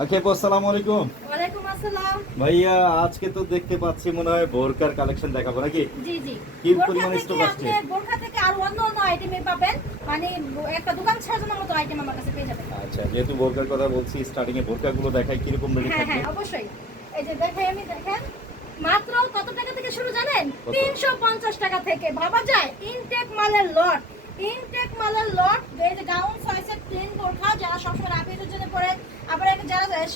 আকিব আসসালামু আলাইকুম। ওয়ালাইকুম আসসালাম। ভাইয়া আজকে তো দেখতে পাচ্ছি মনে হয় বোরকার কালেকশন দেখাবো নাকি? জি জি। কি বোরখা পরিমাণ থেকে স্টক আসছে? আপনি বোরখা থেকে আর অন্য অন্য আইটেমে পাবেন। মানে একটা দোকান সাজানোর মতো আইটেম আমার কাছে পেয়ে যাবেন। আচ্ছা, যেহেতু বোরকার কথা বলছি, স্টার্টিং এ বোরকাগুলো দেখাই কিরকম রেটে হ্যাঁ থাকবে? হ্যাঁ অবশ্যই। এই যে দেখাই আমি দেখেন। মাত্র কত টাকা থেকে শুরু জানেন? কত? 350 টাকা থেকে। ভাবা যায় ইনটেক মালের লট। ইনটেক মালের লট, এই যে গাউন সাইজের প্লেন বোরখা যারা সবসময় রাফিজের জন্য পরে, আবার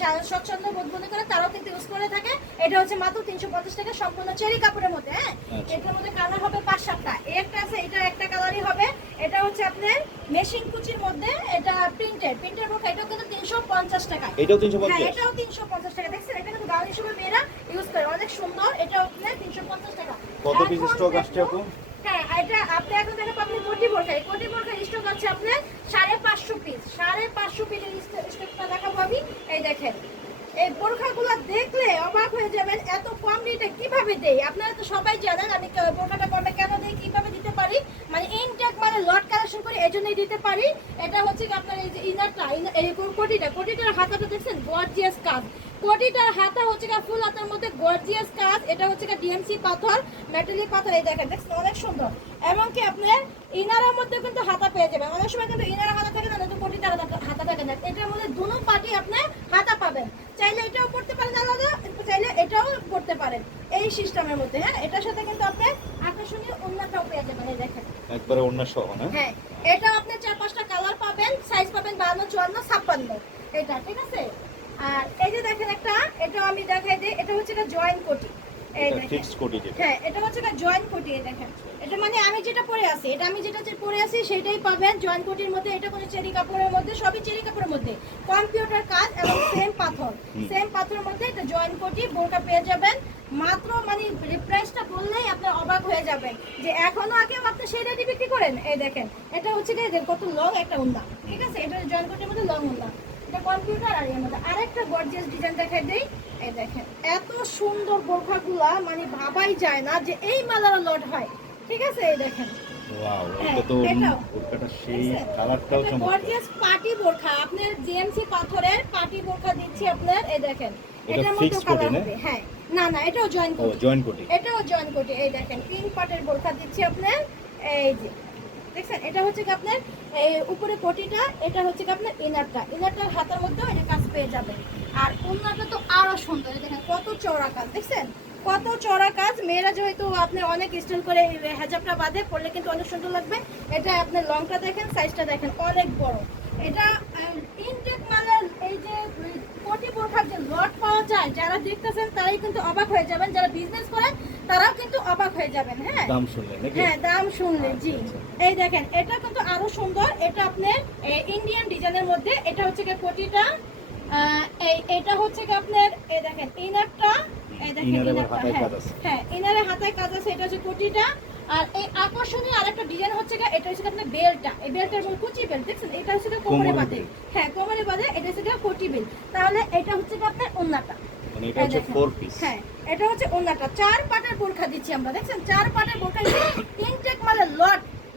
যারা স্বচ্ছন্দ বোধ মনে করে তারাও কিন্তু ইউজ করে থাকে। এটা হচ্ছে মাত্র 350 টাকা, সম্পূর্ণ চেরি কাপড়ের মধ্যে। হ্যাঁ, আচ্ছা। এটার মধ্যে কালার হবে 5-7টা। একটা আছে, এটা একটা কালারই হবে। এটা হচ্ছে আপনার মেশিন কুচির মধ্যে, এটা প্রিন্টের বোরখা। এটাও কিন্তু 350 টাকা। এটাও হ্যাঁ 350? এটাও 350 টাকা। দেখছেন, এটা কিন্তু গাউন হিসেবে মেয়েরা ইউজ করে, অনেক সুন্দর। এটাও আপনার 350 টাকা। কত পিস এখন স্টক আসছে দেখুন, আপু? হ্যাঁ এটা আপনি এখন দেখেন পাবেন কোটি বোরখা। এই কোটি বোরখার স্টক আছে আপনার 550 পিস। 550 পিসের স্টকটা দেখাবো আমি। এই দেখেন, এই বোরখাগুলো দেখলে অবাক হয়ে যাবেন, এত কম রেটে কিভাবে দেই। আপনারা তো সবাই জানেন আমি বোরখাটা কমে কেন দেই, কিভাবে দিতে পারি। মানে ইনটেক মানে লট কালেকশন করে এজন্যই দিতে পারি। এটা হচ্ছে কি আপনার এই যে ইনারটা, এই কোটিটার হাতাটা দেখছেন গর্জিয়াস কাজ। কোটিটার হাতা হচ্ছে কি ফুল হাতার মধ্যে গর্জিয়াস কাজ। এটা হচ্ছে কি ডিএমসি পাথর, মেটালিক পাথর। এই দেখেন, দেখছেন অনেক সুন্দর। এমনকি আপনার ইনারের মধ্যে কিন্তু হাতা পেয়ে যাবেন। অনেক সময় কিন্তু ইনার হাতা থাকে না, কিন্তু কোটিটার হাতা থাকে না। এটার মধ্যে দুনো পার্টি আপনি হাতা পাবেন। চাইলে এটাও করতে পারেন আলাদা, চাইলে এটাও করতে পারেন এই সিস্টেমের মধ্যে। হ্যাঁ, এটার সাথে কিন্তু আপনি আকর্ষণীয় ওড়নাটাও পেয়ে যাবেন। এই দেখেন একবারে অন্য সহ না? হ্যাঁ, এটা আপনি 4-5টা কালার পাবেন, সাইজ পাবেন 52, 54, 56। এটা ঠিক আছে। আর এই যে দেখেন একটা, এটাও আমি দেখাই দিই। এটা হচ্ছে একটা জয়েন্ট কোটি। এই এটা দেখেন, ফিক্সড কোটি যেটা। হ্যাঁ এটা হচ্ছে একটা জয়েন্ট কোটি। এই দেখেন, এটা মানে আমি যেটা পরে আছি, এটা আমি যেটা পরে আছি সেটাই পাবেন জয়েন্ট কোটির মধ্যে। এটা কোনো চেরি কাপড়ের মধ্যে, সবই চেরি কাপড়ের মধ্যে, কম্পিউটার কাজ এবং সেম পাথর। সেম পাথরের মধ্যে এটা জয়েন্ট কোটি বোরকা পেয়ে যাবেন। মাত্র মানে প্রাইসটা বললেই আপনি অবাক হয়ে যাবেন যে এখনো আগে আপনি সেই রেটে বিক্রি করেন। এই দেখেন, এটা হচ্ছে কি কত লং একটা উন্না। ঠিক আছে, এটা জয়েন্ট কোটির মধ্যে লং উন্না। এটা কম্পিউটার। আর এর মধ্যে আরেকটা গর্জিয়াস ডিজাইন দেখাই দেই। এই দেখেন, এত সুন্দর বোরখাগুলা মানে ভাবাই যায় না যে এই মালার লট হয়। ঠিক আছে, এই দেখেন ওয়াও, এটা তো বোরকাটা সেই কালারটাও চমৎকার। গর্জিয়াস পার্টি বোরখা। আপনার জিএমসি পাথরের পার্টি বোরখা দিচ্ছি আপনার। এই দেখেন, এটা এটার মধ্যে ফিক্সড কোটি কালার না? হবে। হ্যাঁ, না না, এটাও জয়েন ও কোটি। জয়েন্ট কোটি। এটাও জয়েন কোটি। এই দেখেন, পিঙ্ক পাটের বোরখা দিচ্ছি আপনার। এই যে দেখছেন, এটা হচ্ছে কি আপনার এই উপরে কোটিটা, এটা হচ্ছে কি আপনার ইনারটার হাতের মধ্যেও এটা কাজ পেয়ে যাবেন। আর ওন্নাটা তো আরো সুন্দর। দেখেন কত চওড়া কাজ, দেখছেন কত চওড়া কাজ। মেয়েরা যেহেতু আপনি অনেক স্টাইল করে হেজাবটা বাঁধে, পরলে কিন্তু অনেক সুন্দর লাগবে। এটা আপনার লংটা দেখেন, সাইজটা দেখেন অনেক বড়। এটা ইনটেক মালের এই যে কোটি বোরখার যে লট পাওয়া যায়, যারা দেখতেছেন তারাই কিন্তু অবাক হয়ে যাবেন, যারা বিজনেস করেন তারাও কিন্তু অবাক হয়ে যাবেন। হ্যাঁ, দাম শুনলে নাকি? হ্যাঁ দাম শুনলে জি। আচ্ছা। এই দেখেন, এটা কিন্তু আরো সুন্দর। এটা আপনার ইন্ডিয়ান ডিজাইনের মধ্যে। এটা হচ্ছে কি কোটিটা, এটা হচ্ছে কি আপনার এই দেখেন ইনারটা। এই দেখেন ইনারে আবার ইনারটা, হাতায় হ্যাঁ কাজ আছে। হ্যাঁ ইনারে হাতায় কাজ আছে। এটা হচ্ছে কোটিটা। আর এই আকর্ষণীয় আরেকটা ডিজাইন হচ্ছে কি, এটা হচ্ছে আপনার বেলটা। এই বেলটার মধ্যে কুচি বেল, দেখছেন এটা হচ্ছে কি কোমরে বাঁধে। হ্যাঁ কোমরে বাঁধে, এটা হচ্ছে কি কোটি বেল। তাহলে এটা হচ্ছে কি আপনার ওন্নাটা। মানে এটা হচ্ছে 4 পিস। হ্যাঁ, এটা হচ্ছে ওন্নাটা। 4 পাটের বোরখা দিচ্ছি আমরা। দেখছেন 4 পাটের বোরখা ইনটেক মালের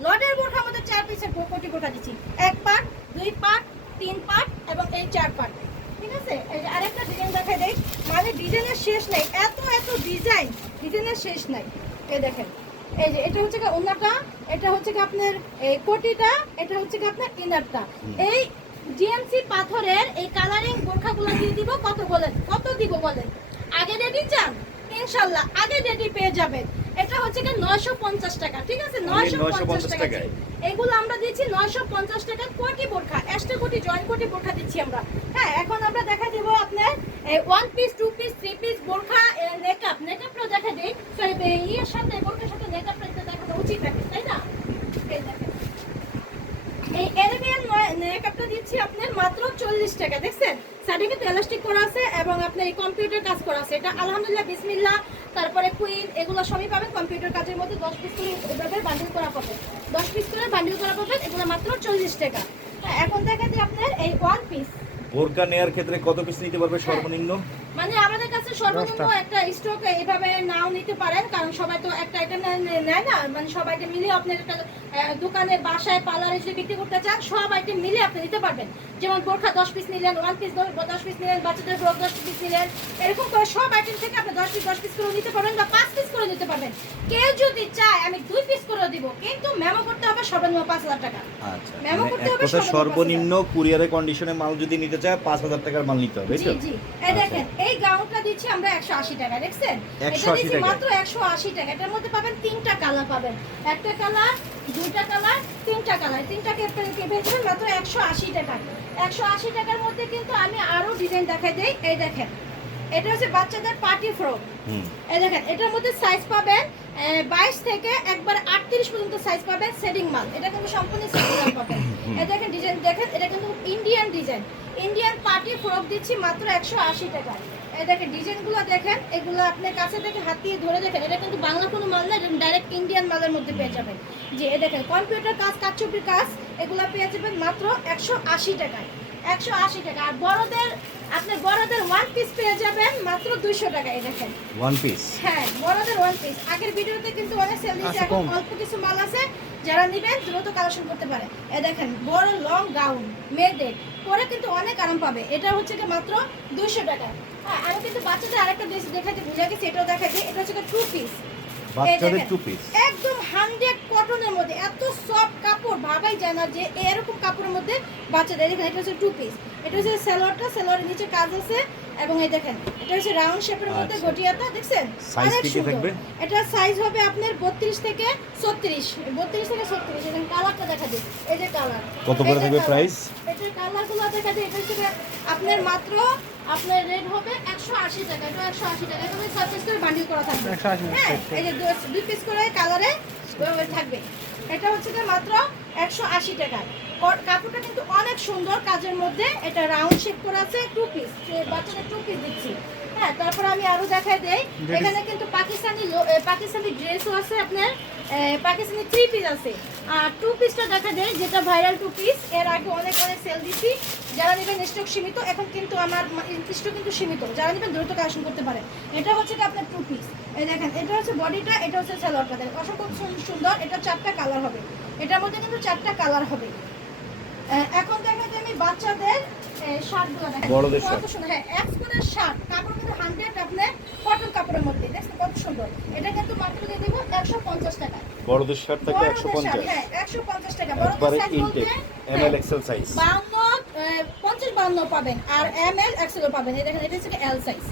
লটের বোরখার মধ্যে 4 পিসের কোটি বোরখা দিচ্ছি। 1 পাট, 2 পাট, 3 পাট এবং এই 4 পাট। ঠিক আছে, এই যে আরেকটা ডিজাইন দেখাই দেই। মানে ডিজাইনের শেষ নাই, এত ডিজাইনের শেষ নাই। এই দেখেন, এই যে এটা হচ্ছে কি ওন্নাটা, এটা হচ্ছে কি আপনার এই কোটিটা, এটা হচ্ছে কি আপনার ইনারটা। এই জিএমসি পাথরের এই কালারিং বোরখাগুলো দিয়ে দিব কত বলেন, কত দিব বলেন? আগে রেডি চান? ইনশাআল্লাহ আগে রেডি পেয়ে যাবেন। এটা হচ্ছে কি 950 টাকা। ঠিক আছে, 950 টাকা। এগুলো আমরা দিচ্ছি 950 টাকা কোটি বোরখা, এক্সট্রা কোটি জয়েন্ট কোটি বোরখা দিচ্ছি আমরা। হ্যাঁ, এখন আমরা দেখা দেব আপনার 1 পিস, 2 পিস, 3 পিস বোরখা নেকআপটা দেখা দেই। সরি, এর সাথে বোরখার সাথে নেকআপটা দেখানো উচিত থাকে, তাই না? এই দেখেন, এই এলিমিয়ান মেকআপটা দিচ্ছি আপনার মাত্র 40 টাকা। দেখছেন সাইডে কিন্তু এলাস্টিক করা আছে এবং আপনার এই কম্পিউটার কাজ করা আছে। এটা আলহামদুলিল্লাহ, বিসমিল্লাহ, তারপরে কুইন, এগুলো সবই পাবেন কম্পিউটার কাজের মধ্যে। 10 পিস করে এভাবে বান্ডিল করা পাবেন, 10 পিস করে বান্ডিল করা পাবেন। এগুলো মাত্র 40 টাকা। এখন দেখা যায় আপনার এই 1 পিস বোরকা নেয়ার ক্ষেত্রে কত পিস নিতে পারবে সর্বনিম্ন? মানে আমাদের কাছে সর্বনিম্ন একটা স্টক এইভাবে নাও নিতে পারেন, কারণ সবাই তো একটা আইটেম নেয় না, মানে সব আইটেম মিলিয়ে আপনার একটা দোকানে বাসায় পার্লারে যদি বিক্রি করতে চান সব আইটেম মিলিয়ে আপনি নিতে পারবেন। যেমন বোরখা 10 পিস নিলেন, 1 পিস 10 পিস নিলেন, বাচ্চাদের ফ্রক 10 পিস নিলেন, এরকম করে সব আইটেম থেকে আপনি 10 পিস করে নিতে পারবেন বা 5 পিস করে নিতে পারবেন। কেউ যদি চায় আমি 2 পিস করে দিব, কিন্তু মেমো করতে হবে সর্বনিম্ন 5000 টাকা। আচ্ছা, মেমো মানে করতে এক হবে কথা সর্বনিম্ন কুরিয়ারে কন্ডিশনে মাল যদি নিতে চায় 5000 টাকার মাল নিতে হবে, জি তো জি। এই দেখেন এই গাউনটা দিচ্ছি আমরা 180 টাকা, দেখছেন? এটা 180 দিচ্ছি টাকা। মাত্র 180 টাকা। এটার মধ্যে পাবেন 3টা কালার পাবেন, একটা কালার, 2টা কালার, 3টা কালার, 3টাকে পেয়েছেন মাত্র 180 টাকা। 180 টাকার মধ্যে কিন্তু আমি আরো ডিজাইন দেখাই দেই। এই দেখেন এটা হচ্ছে বাচ্চাদের পার্টি ফ্রক। এই দেখেন এটার মধ্যে সাইজ পাবেন 22 থেকে একবার 38 পর্যন্ত সাইজ পাবেন, সেটিং মাল। এটা কিন্তু সম্পূর্ণ সেটিং মাল পাবেন। এই দেখেন ডিজাইন দেখেন, এটা কিন্তু Indian design, Indian party frock দিচ্ছি মাত্র 180 টাকা। এই দেখেন ডিজাইনগুলো দেখেন, এগুলো আপনি কাছে থেকে হাত দিয়ে ধরে দেখেন, এটা কিন্তু বাংলা কোনো মাল না, এটা ডাইরেক্ট ইন্ডিয়ান মালের মধ্যে পেয়ে যাবেন। যে এই দেখেন কম্পিউটার কাজ, কারচুপির কাজ, এগুলো পেয়ে যাবেন মাত্র 180 টাকায়। 180 টাকা। আর বড়দের আপনি বড়দের 1 পিস পেয়ে যাবেন মাত্র 200 টাকা। এই দেখেন 1 পিস। হ্যাঁ বড়দের 1 পিস। আগের ভিডিওতে কিন্তু অনেক সেল দিয়েছে, এখন অল্প কিছু মাল আছে, যারা নেবেন দ্রুত কালেকশন করতে পারে। এই দেখেন বড় লং গাউন মেয়েদের পরে কিন্তু অনেক আরাম পাবে। এটা হচ্ছে কি মাত্র 200 টাকা। হ্যাঁ আমি কিন্তু বাচ্চাদের আরেকটা ড্রেস দেখাতে ভুলে গেছি, এটাও দেখাই দিই। এটা হচ্ছে 2 পিস, বাচ্চাদের 2 পিস একদম 100 কটনের মধ্যে, এত সফট কাপড় ভাবাই যায় না যে এরকম কাপড়ের মধ্যে বাচ্চাদের। দেখেন এটা হচ্ছে 2 পিস, এটা হচ্ছে সালোয়ারটা, সালোয়ারের নিচে কাজ আছে, এবং এই দেখেন এটা হচ্ছে রাউন্ড শেপের মধ্যে গটিয়াটা, দেখছেন? সাইজ কি কি থাকবে? এটা সাইজ হবে আপনার 32 থেকে 36, 32 থেকে 36। দেখেন কালারটা দেখা দিই, এই যে কালার। কত করে থাকবে প্রাইস? এটা কালারগুলো দেখা দিই। এটা হচ্ছে আপনার মাত্র আপনার রেট হবে 180 টাকা। এটা 180 টাকা। এটা 6 পিস করে বান্ডিল করা থাকবে। হ্যাঁ এই যে 2 পিস করে কালারে থাকবে। এটা হচ্ছে মাত্র 180 টাকা। কাপড়টা কিন্তু অনেক সুন্দর কাজের মধ্যে, এটা রাউন্ড শেপ করা আছে, 2 পিস, বাচ্চাদের 2 পিস দিচ্ছি। হ্যাঁ তারপর আমি আরো দেখাই দেই, এখানে কিন্তু পাকিস্তানি ড্রেসও আছে, আপনার পাকিস্তানি 3 পিস আছে। আর 2 পিসটা দেখা দেয়, যেটা ভাইরাল 2 পিস, এর আগে অনেক সেল দিচ্ছি। যারা নেবেন স্টক সীমিত, এখন কিন্তু আমার স্টক কিন্তু সীমিত, যারা নেবেন দ্রুত কালেকশন করতে পারে। এটা হচ্ছে আপনার 2 পিস। এই দেখেন এটা হচ্ছে বডিটা, এটা হচ্ছে সালোয়ারটা, দেখেন অসম্ভব সুন্দর। এটা 4টা কালার হবে, এটার মধ্যে কিন্তু 4টা কালার হবে। এখন দেখাতে আমি বাচ্চাদের শার্টগুলো দেখাই, বড়দের কত সুন্দর। হ্যাঁ এক্সপোর্টের শার্ট, কাপড় কিন্তু 100 আপনার কটন কাপড়ের মধ্যে, দেখছেন কত সুন্দর। এটা কিন্তু মাত্র দিয়ে দেব 150 টাকা। বড়দের শার্ট থাকে 150। হ্যাঁ 150 টাকা। একবারে বড়দের সাইজ ইনটেক এমএল এক্সেল সাইজ 50 52 পাবেন, আর এমএল এক্সেলও পাবেন। এই দেখেন এটা হচ্ছে এল সাইজ,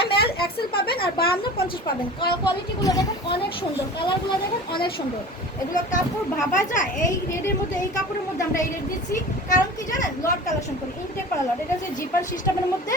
এমএল এক্সেল পাবেন, আর 52 50 পাবেন। কোয়ালিটিগুলো দেখেন অনেক সুন্দর, কালারগুলো দেখেন অনেক সুন্দর। এগুলো কাপড় ভাবা যায়, এই রেডের মধ্যে, এই কাপড়ের মধ্যে আমরা এই রেড দিচ্ছি, কারণ কি জানেন? লট কালেকশন করি, ইনটেক করা লট। এটা হচ্ছে জিপার সিস্টেমের মধ্যে,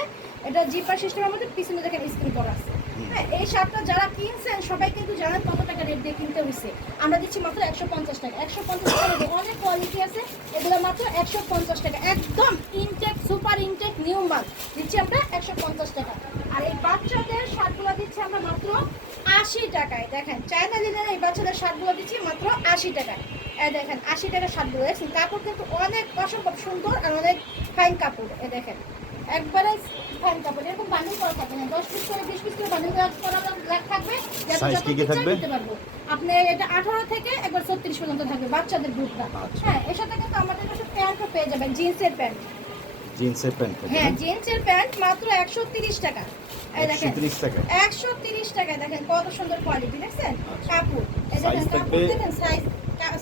এটা জিপার সিস্টেমের মধ্যে পিছনে দেখেন স্ক্রিন করা আছে। হ্যাঁ এই শার্টটা যারা কিনছেন সবাই কিন্তু জানেন কত টাকা রেট দিয়ে কিনতে হয়েছে। আমরা দিচ্ছি মাত্র 150 টাকা। 150 টাকা রেটে অনেক কোয়ালিটি আছে, এগুলো মাত্র 150 টাকা। একদম ইনটেক, সুপার ইনটেক নিউ মাল দিচ্ছি আমরা 150 টাকা। আর এই বাচ্চাদের শার্টগুলো দিচ্ছি আমরা মাত্র 80 টাকায়। দেখেন চায়না লিনেন এই বাচ্চাদের শার্টগুলো দিচ্ছি মাত্র 80 টাকায়। এই দেখেন 80 টাকার শার্টগুলো, দেখছেন কাপড় কিন্তু অনেক অসম্ভব সুন্দর আর অনেক ফাইন কাপড়। এই দেখেন একবারে ফাইন কাপড়, এরকম বান্ডিল করা থাকবে না, 10 পিস করে 20 পিস করে বান্ডিল করা থাকবে। সাইজ কি কি থাকবে? আপনি এটা 18 থেকে একবার 36 পর্যন্ত থাকবে বাচ্চাদের গ্রুপটা। হ্যাঁ এর সাথে কিন্তু আমাদের কাছে প্যান্টও পেয়ে যাবেন, জিন্সের প্যান্ট। জিন্সের প্যান্ট থাকে? হ্যাঁ জিন্সের প্যান্ট মাত্র 130 টাকা। এই দেখেন 130 টাকা। 130 টাকা। দেখেন কত সুন্দর কোয়ালিটি, দেখছেন কাপড়। এই সাইজ দেখেন থাকবে? কাপড় দেখেন,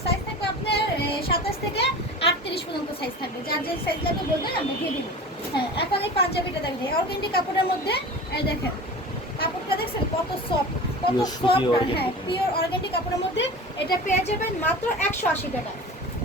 সাইজ থাকবে আপনার 27 থেকে 38 পর্যন্ত সাইজ থাকবে, যার যে সাইজ লাগবে বলবেন আমরা দিয়ে দিব। হ্যাঁ এখন এই পাঞ্জাবিটা দেখেন অর্গানডি কাপড়ের মধ্যে, এই দেখেন কাপড়টা দেখছেন কত সফট, কত সফট। হ্যাঁ পিওর অর্গানডি কাপড়ের মধ্যে এটা পেয়ে যাবেন মাত্র 180 টাকা।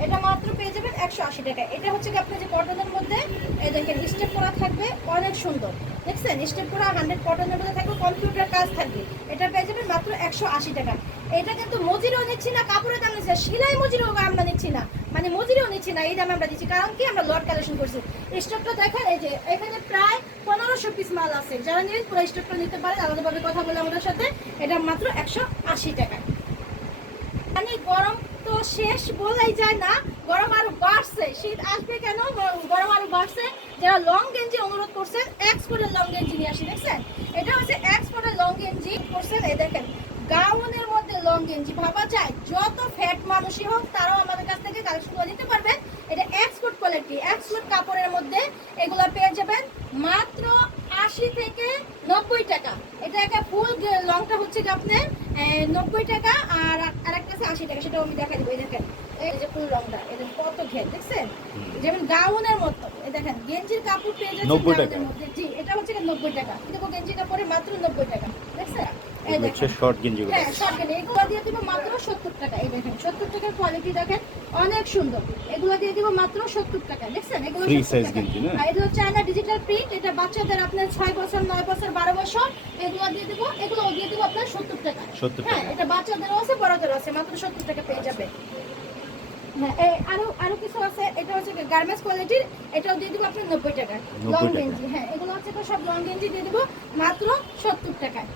এটা মাত্র পেয়ে যাবেন 180 টাকা। এটা হচ্ছে কি আপনার যে কটনের মধ্যে, এই দেখেন স্টেপ করা থাকবে, অনেক সুন্দর, দেখছেন স্টেপ করা 100 কটনের মধ্যে থাকবে, কম্পিউটার কাজ থাকবে। এটা পেয়ে যাবেন মাত্র 180 টাকা। এটা কিন্তু মজুরিও নিচ্ছি না, কাপড়ের দাম নিচ্ছি না, সেলাই মজুরিও আমরা নিচ্ছি না, মানে মজুরিও নিচ্ছি না, এই দামে আমরা দিচ্ছি। কারণ কি আমরা লট কালেকশন করছি। স্টকটা দেখেন, এই যে এখানে প্রায় 1500 পিস মাল আছে, যারা নিয়ে পুরো স্টকটা নিতে পারেন, আলাদাভাবে কথা বলে আমাদের সাথে। এটা মাত্র 180 টাকা। মানে গরম তো শেষ বলাই যায় না, গরম আরো বাড়ছে, শীত আসবে কেন, গরম আরো বাড়ছে। যারা লং গেঞ্জি অনুরোধ করছেন, এক্সপোর্টের লং গেঞ্জি নিয়ে আসি, দেখছেন এটা হচ্ছে এক্সপোর্টের লং গেঞ্জি করছেন। এই দেখেন গাউনের মধ্যে লং গেঞ্জি, ভাবা যায় যত ফ্যাট মানুষই হোক তারাও আমাদের কাছ থেকে কালেকশন করে নিতে পারবেন। এটা এক্সপোর্ট কোয়ালিটি, এক্সপোর্ট কাপড়ের মধ্যে এগুলো পেয়ে যাবেন মাত্র 80 থেকে 90 টাকা। এটা একটা ফুল লংটা হচ্ছে কি আপনার 90 টাকা, আর আরেকটা আছে 80 টাকা, সেটাও আমি দেখা দেবো। এই দেখেন এই যে ফুল লংটা, এই দেখেন কত ঘের, দেখছেন যেমন গাউনের মতো। এই দেখেন গেঞ্জির কাপড় পেয়ে যাচ্ছে 90 টাকা। গাউনের মধ্যে। জি, এটা হচ্ছে 90 টাকা, কিন্তু গেঞ্জি কাপড়ে মাত্র 90 টাকা, দেখছেন। এই হচ্ছে দেখেন শর্ট গেঞ্জিগুলো। হ্যাঁ, শর্ট গেঞ্জি এগুলো দিয়ে দিব মাত্র 70 টাকা। এই দেখেন 70 টাকার কোয়ালিটি দেখেন অনেক সুন্দর, এগুলো দিয়ে দিব মাত্র 70 টাকা, দেখছেন এগুলো ফ্রি 70 সাইজ টাকা। গেঞ্জি না? আর এটা হচ্ছে চায়না ডিজিটাল প্রিন্ট, এটা বাচ্চাদের আপনার 6 বছর 9 বছর 12 বছর এগুলো দিয়ে দিব, এগুলো দিয়ে দিব আপনার 70 টাকা। 70 হ্যাঁ, টাকা। এটা বাচ্চাদেরও আছে বড়দেরও আছে, মাত্র 70 টাকা পেয়ে যাবে। হ্যাঁ, আরো কিছু আছে, এটা হচ্ছে গার্মেন্টস কোয়ালিটির, এটাও দিয়ে দিব আপনি 90 টাকা 90 লং টাকা। গেঞ্জি। হ্যাঁ, এগুলো হচ্ছে সব লং গেঞ্জি দিয়ে দিব মাত্র 70 টাকায়।